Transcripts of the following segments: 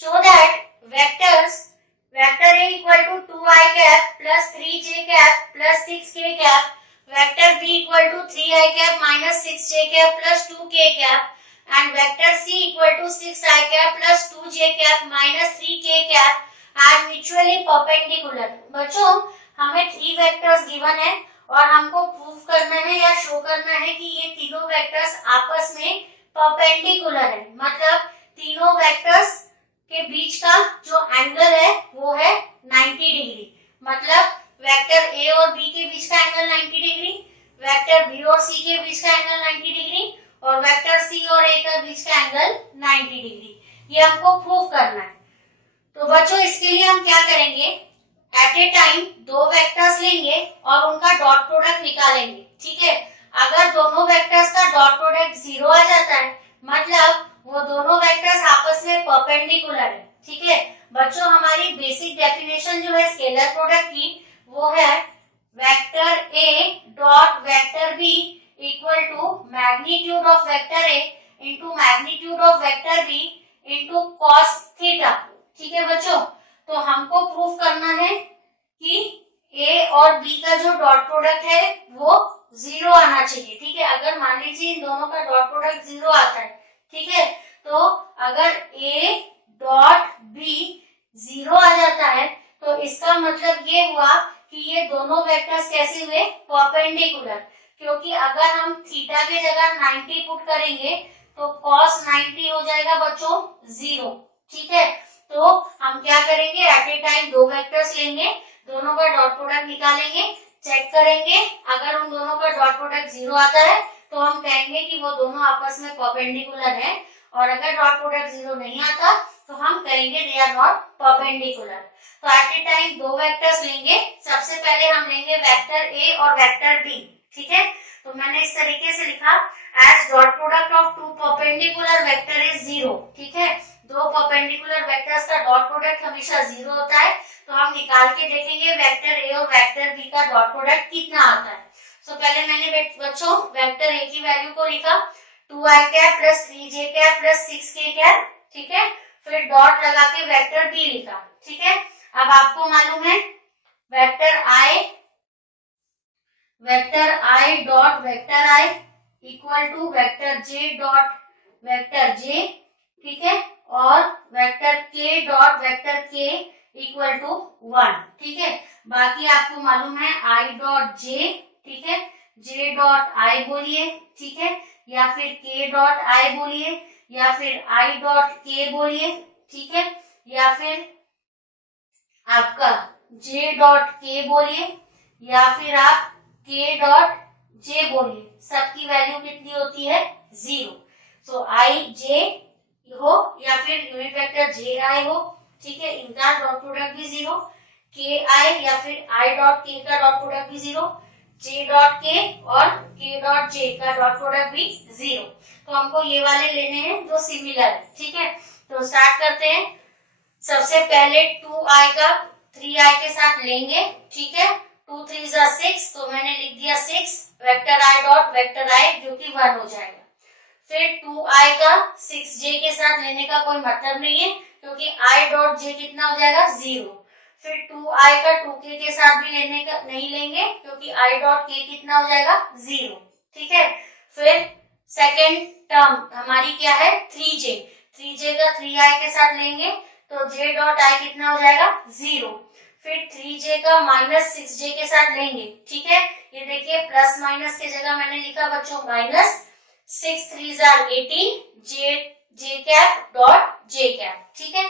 show that vectors vector A equal to 2i cap plus 3j cap plus 6k cap, vector B equal to 3i cap minus 6j cap plus 2k cap and vector C equal to 6i cap plus 2j cap minus 3k cap are mutually perpendicular। बच्चों हमें 3 vectors given है और हमको prove करना है या show करना है कि ये तीनों वेक्टर्स आपस में परपेंडिकुलर है, मतलब तीनों वेक्टर्स के बीच का जो एंगल है वो है 90 डिग्री। मतलब वेक्टर ए और बी के बीच का एंगल 90 डिग्री, वेक्टर बी और सी के बीच का एंगल 90 डिग्री और वेक्टर सी और ए के बीच का एंगल 90 डिग्री। ये हमको प्रूव करना है। तो बच्चों इसके लिए हम क्या करेंगे, एट ए टाइम 2 वेक्टर्स लेंगे और उनका डॉट प्रोडक्ट निकालेंगे। ठीक है, अगर दोनों वेक्टर्स का डॉट प्रोडक्ट 0 आ जाता है मतलब वो दोनों वेक्टर्स आपस में परपेंडिकुलर है। ठीक है बच्चों, हमारी बेसिक डेफिनेशन जो है स्केलर प्रोडक्ट की वो है vector A dot vector B equal to magnitude of vector A into magnitude of vector B into cos theta. ठीक है बच्चों, तो हमको प्रूफ करना है कि ए और बी का जो डॉट प्रोडक्ट है वो 0 आना चाहिए। ठीक है, अगर मान लीजिए इन दोनों का डॉट प्रोडक्ट 0 आता है, ठीक है, तो अगर ए डॉट बी 0 आ जाता है तो इसका मतलब ये हुआ कि ये दोनों वेक्टर्स कैसे हुए, परपेंडिकुलर। क्योंकि अगर हम थीटा के जगह 90 पुट करेंगे तो cos 90 हो जाएगा बच्चों 0। ठीक है, तो हम क्या करेंगे, एट ए टाइम 2 वेक्टर्स लेंगे, दोनों का डॉट प्रोडक्ट निकालेंगे, चेक करेंगे, अगर उन दोनों का डॉट प्रोडक्ट 0 आता है तो हम कहेंगे कि वो दोनों आपस में परपेंडिकुलर है, और अगर डॉट प्रोडक्ट 0 नहीं आता तो हम कहेंगे दे आर नॉट परपेंडिकुलर। तो एट ए टाइम 2 वेक्टर्स लेंगे, सबसे पहले हम लेंगे वेक्टर ए और वेक्टर बी। ठीक है, तो मैंने इस तरीके से लिखा as dot product of 2 perpendicular vector is 0। ठीक है, 2 परपेंडिकुलर वेक्टर्स का डॉट प्रोडक्ट हमेशा 0 होता है, तो हम निकाल के देखेंगे वेक्टर ए और वेक्टर बी का डॉट प्रोडक्ट कितना आता है। तो पहले मैंने बच्चों वेक्टर ए की वैल्यू को लिखा 2i cap plus 3j cap plus 6k cap. ठीक है, फिर डॉट लगा के वेक्टर बी लिखा। ठीक है, अब आपको मालूम है vector i dot vector i equal to vector j dot vector j। ठीक है, और vector k dot vector k equal to 1। ठीक है, बाकी आपको मालूम है i डॉट j। ठीक है, j डॉट i बोलिए, ठीक है, या फिर k डॉट i बोलिए, या फिर i डॉट k बोलिए। ठीक है, या फिर आपका j डॉट k बोलिए, या फिर आप k डॉट j बोलिए। सबकी वैल्यू कितनी होती है, 0। सो i j हो या फिर यूनिट वेक्टर ji हो, ठीक है, इनका डॉट प्रोडक्ट भी 0, ki या फिर i डॉट k का डॉट प्रोडक्ट भी 0, j डॉट k और k डॉट j का डॉट प्रोडक्ट भी 0। तो हमको ये वाले लेने हैं जो सिमिलर है। ठीक है, तो स्टार्ट करते हैं। सबसे पहले 2i का 3i के साथ लेंगे। ठीक है, 2 3 6, तो मैंने लिख दिया 6 vector i dot vector i जो कि 1 हो जाएगा। फिर 2i का 6j के साथ लेने का कोई मतलब नहीं है क्योंकि i डॉट j कितना हो जाएगा, 0। फिर 2i का 2k के साथ भी लेने का नहीं लेंगे क्योंकि i डॉट k कितना हो जाएगा, 0। ठीक है, फिर सेकेंड टर्म हमारी क्या है, 3j का 3i के साथ लेंगे तो j डॉट i कितना हो जाएगा, 0। फिर 3j का माइनस 6j के साथ लेंगे। ठीक है, ये देखिए प्लस माइनस के जगह मैंने लिखा बच्चों minus, 6 3 18 j cap dot j cap. ठीक है,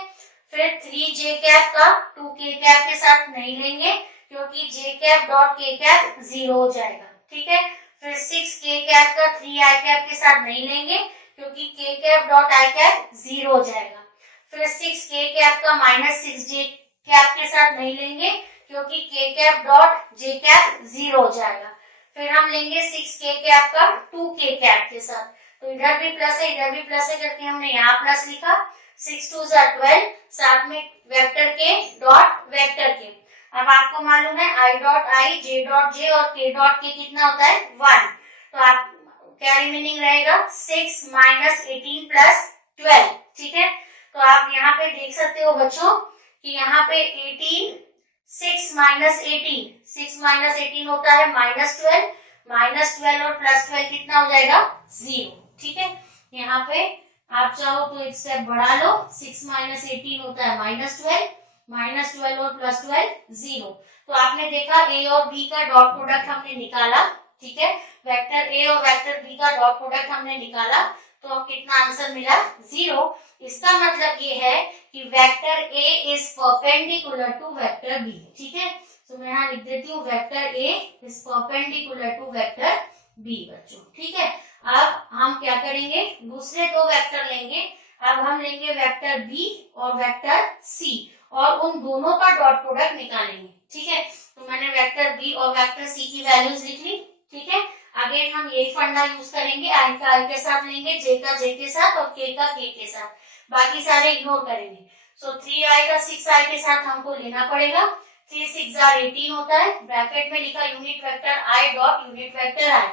फिर 3j कैप का 2k कैप के साथ नहीं लेंगे क्योंकि j cap dot k cap 0 हो जाएगा। ठीक है, फिर 6k कैप का 3i कैप के साथ नहीं लेंगे क्योंकि k cap dot i cap 0 हो जाएगा। फिर 6k कैप का माइनस 6j कैप के साथ नहीं लेंगे क्योंकि k cap dot j cap 0 हो जाएगा। फिर हम लेंगे 6k कैप का 2k कैप के साथ, तो इधर भी प्लस है इधर भी प्लस है करके हमने यहाँ प्लस लिखा। 6 2 12, साथ में vector k dot vector k। अब आपको मालूम है i dot i, j dot j और k डॉट k कितना होता है, 1। तो आप क्या रिमेनिंग रहेगा, 6 माइनस 18 प्लस 12। ठीक है, तो आप यहाँ पे देख सकते हो बच्चों कि यहाँ पे 18, 6 माइनस 18, 6 माइनस 18 होता है -12, -12 और +12 कितना हो जाएगा 0। ठीक है, यहाँ पे आप चाहो तो एक स्टेप बढ़ा लो, 6 माइनस 18 होता है -12, -12 और +12 0। तो आपने देखा ए और बी का डॉट प्रोडक्ट हमने निकाला। ठीक है, वेक्टर ए और वेक्टर बी का डॉट प्रोडक्ट हमने निकाला, तो कितना आंसर मिला 0। इसका मतलब ये है कि vector A is perpendicular to vector B. ठीक है, तो मैं यहाँ लिख देती हूँ vector A is perpendicular to vector B बच्चों। ठीक है, अब हम क्या करेंगे, दूसरे दो वेक्टर लेंगे। अब हम लेंगे वेक्टर बी और वेक्टर सी और उन दोनों का डॉट प्रोडक्ट निकालेंगे। ठीक है, तो मैंने वेक्टर बी और वेक्टर सी की वैल्यूज लिख ली। ठीक है, अगेन हम यही फंडा यूज करेंगे, आई का आई के साथ लेंगे, जे का जे के साथ और के का के के साथ, बाकी सारे इग्नोर करेंगे। सो 3i का 6i के साथ हमको लेना पड़ेगा। 3 6 18 होता है, ब्रैकेट में लिखा unit vector i dot unit vector i.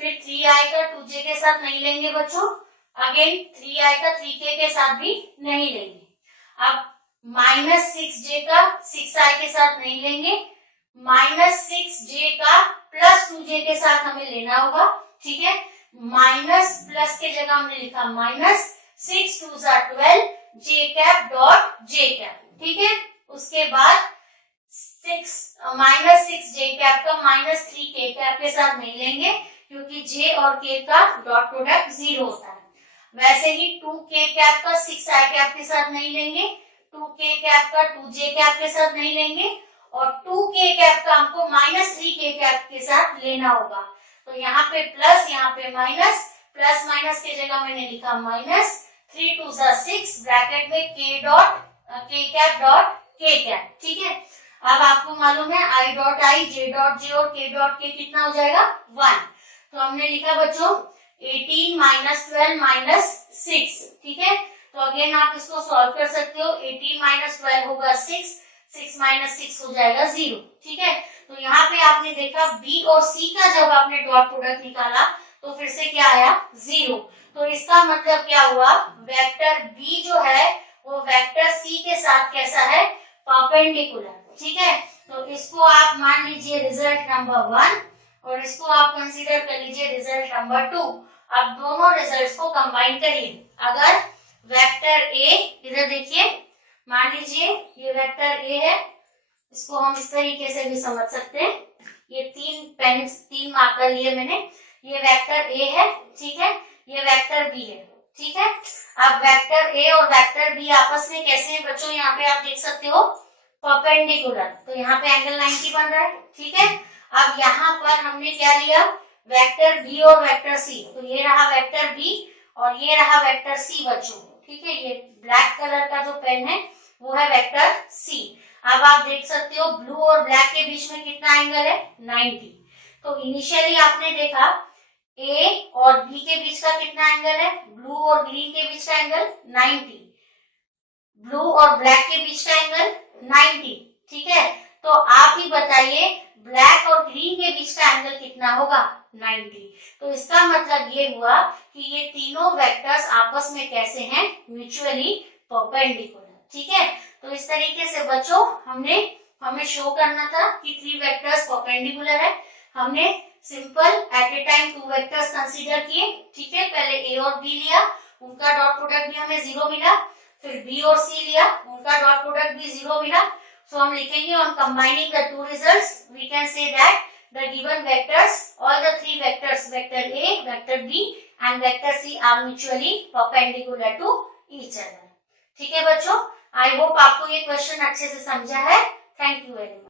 फिर 3i का 2j के साथ नहीं लेंगे बच्चों, अगेन 3i का 3k के साथ भी नहीं लेंगे। अब -6j का 6i के साथ नहीं लेंगे, -6j का +2j के साथ हमें लेना होगा। ठीक है, माइनस प्लस के जगह हमने लिखा -6 2 12 j cap dot j cap. ठीक है, उसके बाद -6j कैप का -3k कैप के साथ नहीं लेंगे क्योंकि j और k का डॉट प्रोडक्ट 0 होता है। वैसे ही 2k कैप का 6i कैप के साथ नहीं लेंगे, 2k कैप का 2j कैप के साथ नहीं लेंगे और 2k कैप का हमको -3k कैप के साथ लेना होगा। तो यहाँ पे प्लस, यहाँ पे माइनस, प्लस माइनस के जगह मैंने लिखा -3 2 6 ब्रैकेट में k dot k cap dot k cap. ठीक है, अब आपको मालूम है i dot i, j dot j और k डॉट k कितना हो जाएगा 1। तो हमने लिखा बच्चों 18 -12 -6। ठीक है, तो अगेन आप इसको सॉल्व कर सकते हो। 18 -12 होगा 6, 6 -6 हो जाएगा 0। ठीक है, तो यहाँ पे आपने देखा B और C का जब आपने डॉट प्रोडक्ट निकाला तो फिर से क्या आया 0। तो इसका मतलब क्या हुआ, वेक्टर B जो है वो वेक्टर C के साथ कैसा है, परपेंडिकुलर। ठीक है, तो इसको आप मान लीजिए रिजल्ट नंबर 1 और इसको आप कंसीडर कर लीजिए रिजल्ट नंबर 2। अब दोनों रिजल्ट्स को कंबाइन करिए। अगर वेक्टर A, इधर देखिए, मान लीजिए ये वेक्टर A है, इसको हम इस तरीके से भी समझ सकते हैं। ये 3 मार्कर लिए मैंने, ये वेक्टर A है। ठीक है, ये वेक्टर B है। ठीक है, अब वेक्टर A और वेक्टर B आपस में कैसे हैं बच्चों, यहाँ पे आप देख सकते हो परपेंडिकुलर। तो यहाँ पे एंगल 90 बन रहा है। ठीक है, अब यहाँ पर हमने क्या लिया, वेक्टर B और वेक्टर C। तो ये रहा वेक्टर B और ये रहा वेक्टर C बच्चों। ठीक है, ये ब्लैक कलर का जो पेन है वो है वेक्टर C। अब आप देख सकते हो ब्लू और ब्लैक के बीच में कितना एंगल है 90। तो इनिशियली आपने देखा A और B के बीच का कितना एंगल है, ब्लू और ग्रीन के बीच का एंगल 90, ब्लू और ब्लैक के बीच का एंगल 90। ठीक है, तो आप ही बताइए ब्लैक और ग्रीन के बीच का एंगल कितना होगा 90। तो इसका मतलब ये हुआ कि ये तीनों वेक्टर्स आपस में कैसे हैं, म्यूचुअली परपेंडिकुलर। ठीक है, तो इस तरीके से बच्चों हमें शो करना था कि 3 वेक्टर्स परपेंडिकुलर है। हमने सिंपल एट ए टाइम 2 वेक्टर्स कंसीडर किए। ठीक है, पहले A और B लिया, उनका डॉट प्रोडक्ट भी हमें 0 मिला। फिर B और C लिया, उनका डॉट प्रोडक्ट भी 0 मिला। सो हम लिखेंगे on combining the 2 results we can say that the given vectors, all the 3 vectors, vector A, vector B and vector C are mutually perpendicular to each other. ठीक है बच्चों, I hope आपको ये question अच्छे से समझा है। Thank you very much.